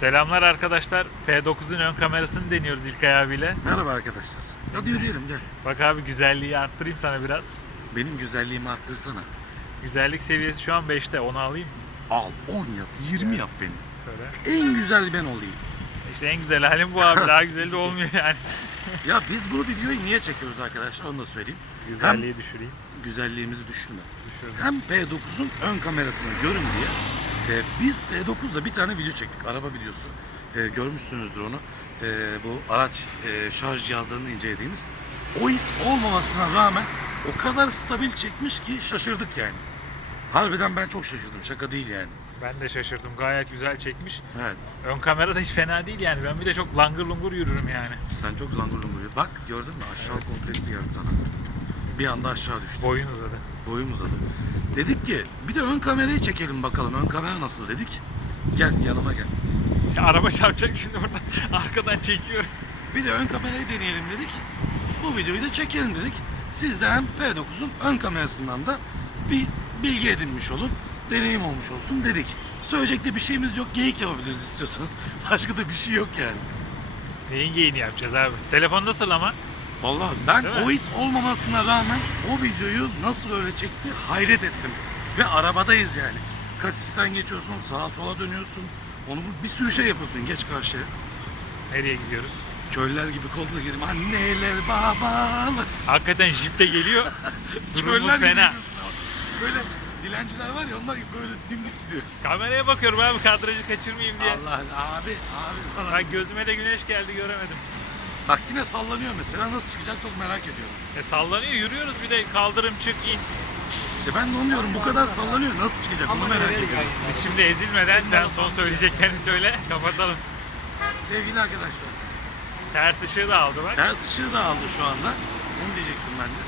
Selamlar arkadaşlar. P9'un ön kamerasını deniyoruz İlkay abiyle. Merhaba arkadaşlar. Hadi yürüyelim gel. Bak abi güzelliği arttırayım sana biraz. Benim güzelliğimi arttırsana. Güzellik seviyesi şu an 5'te. Onu alayım. Al 10 yap 20 yap beni. Şöyle. En güzel ben olayım. İşte en güzel halim bu abi. Daha güzeli de olmuyor yani. Ya biz bu videoyu niye çekiyoruz arkadaşlar onu da söyleyeyim. Güzelliği düşüreyim. Hem güzelliğimizi düşürme. Düşürdüm. Hem P9'un ön kamerasını görün diye e, biz P9'da bir tane video çektik. Araba videosu. E, görmüşsünüzdür onu. E, bu araç e, şarj cihazlarını incelediğimiz. O his olmamasına rağmen o kadar stabil çekmiş ki şaşırdık yani. Harbiden ben çok şaşırdım. Şaka değil yani. Ben de şaşırdım. Gayet güzel çekmiş. Evet. Ön kamera da hiç fena değil yani. Ben bir de çok langır lungur yürürüm yani. Sen çok langur lungur. Bak gördün mü aşağı kompleksi geldi sana. Bir anda aşağı düştü. Boyun uzadı. Boyum uzadı. Dedik ki bir de ön kamerayı çekelim bakalım. Ön kamera nasıl dedik. Gel yanıma gel. Ya araba çarpacak şimdi buradan. Arkadan çekiyorum. Bir de ön kamerayı deneyelim dedik. Bu videoyu da çekelim dedik. Siz de hem P9'un ön kamerasından da bir bilgi edinmiş olun. Deneyim olmuş olsun dedik. Söyleyecek de bir şeyimiz yok. Geyik yapabiliriz istiyorsanız. Başka da bir şey yok yani. Neyin geyini yapacağız abi? Telefon nasıl ama? Vallahi ben Değil o his olmamasına rağmen o videoyu nasıl öyle çekti hayret ettim. Ve arabadayız yani. Kasisten geçiyorsun, sağa sola dönüyorsun. Onu bir sürü şey yapıyorsun geç karşıya. Nereye gidiyoruz? Köylüler gibi koluna gireyim. Anneler, babalar. Hakikaten jip de geliyor. Durumumuz Köylüler gibi fena. gidiyorsun abi. Böyle dilenciler var ya onlar gibi böyle dimdik gidiyoruz. Kameraya bakıyorum abi kadrajı kaçırmayayım diye. Allah abi abi falan. Bak gözüme de güneş geldi göremedim. Bak yine sallanıyor mesela nasıl çıkacak çok merak ediyorum. E sallanıyor yürüyoruz bir de kaldırım çık in. İşte ben de onu diyorum bu kadar sallanıyor nasıl çıkacak onu merak ediyorum. Biz şimdi ezilmeden sen son söyleyeceklerini söyle kapatalım. Sevgili arkadaşlar Ters ışığı da aldı bak. Ters ışığı da aldı şu anda. Onu diyecektim ben de.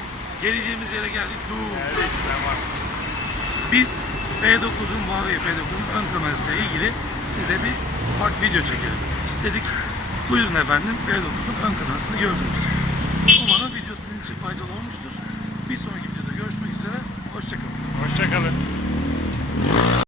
Geleceğimiz yere geldik. Dur. Evet, tamam. Biz P9'un Huawei P9'un ön kamerasıyla ilgili size bir ufak video çekelim. İstedik. Buyurun efendim P9'un ön kamerasını gördünüz. Umarım video sizin için faydalı olmuştur. Bir sonraki